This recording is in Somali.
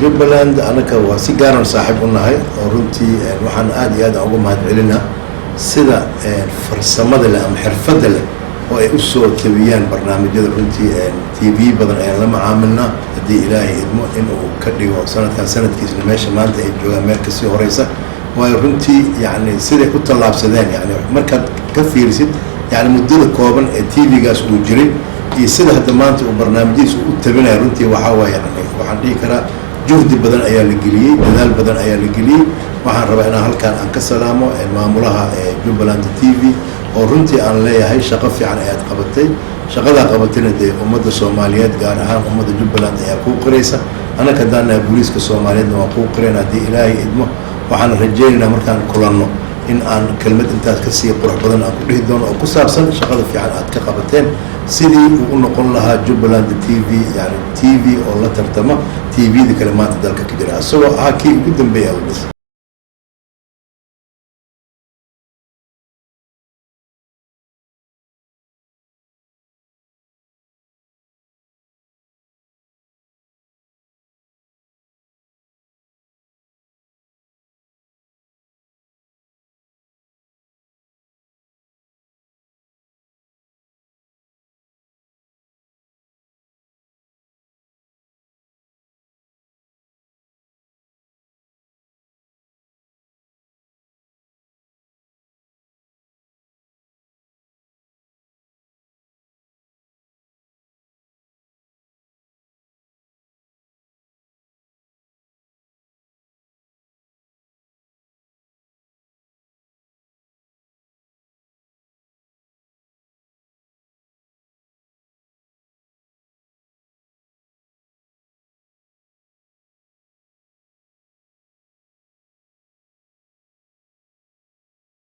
Jubbaland anaka waa si gaar ah saaxiib u nahay oo runtii waxaan aad iyo aad ugu mahadcelinaa sida farsamada leh ama xirfadda leh oo ay u soo tabiyaan barnaamijyada runtii TV badan ay la macaamilnaa hadii Ilaahay idmo inuu ka dhigo sanadkan sanadkiisna meesha maanta ay joogaan meel ka sii horeysa waayo runtii yani siday u tallaabsadeen yani markaad ka fiirsid yani muddada kooban ee TV-gaas uu jiray iyo sida hadda maanta uu barnaamijyadiisa u tabinayo runtii waxaa waaye waxaan dhihi karaa juhdi badan ayaa la geliyey dadaal badan ayaa la geliyey waxaan rabaa inaan halkaan aan ka salaamo maamulaha Jubbaland TV oo runtii aan leeyahay shaqo fiican ayaad qabatay shaqada qabatayna dee ummadda Soomaaliyeed gaar ahaan ummadda Jubbaland ayaa ku qiraysa anaka daana booliiska Soomaaliyeedna waa ku qirayna hadii Ilaahay idmo waxaan rajaynaynaa markaan kulanno in aan kelmad intaas ka sii qurux badan aan ku dhihi doono oo ku saabsan shaqada fiican aad ka qabateen sidii uu noqon lahaa Jubbaland TV yani TV oo la tartama TV-da kale maanta dalka ka jira asagoo kii ugu dambeeyay